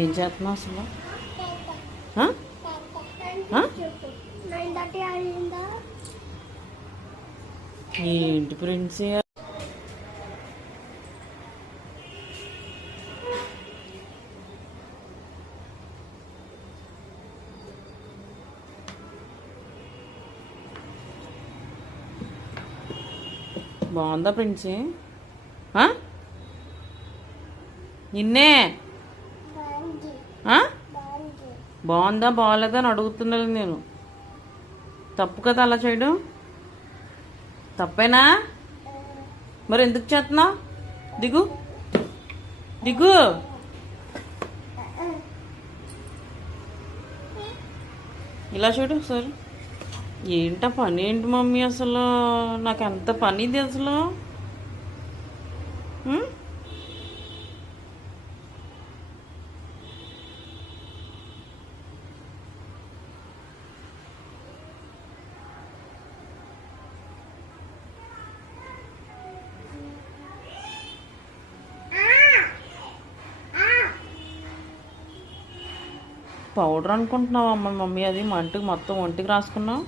ఏం చేస్తున్నావు అసలు? ఏంటి ప్రిన్సీ? బాగుందా ప్రిన్సీ? నిన్నే బాగుందా బాగలేదా అని అడుగుతున్నాను నేను. తప్పు కదా అలా చేయడం? తప్పేనా? మరి ఎందుకు చేస్తున్నావు? దిగు దిగు. ఇలా చూడు సార్. ఏంట పని ఏంటి మమ్మీ అసలు? నాకు ఎంత పని ఇది అసలు. పౌడర్ అనుకుంటున్నావా అమ్మ మమ్మీ? అది మంటికి మొత్తం ఒంటికి రాసుకున్నావు.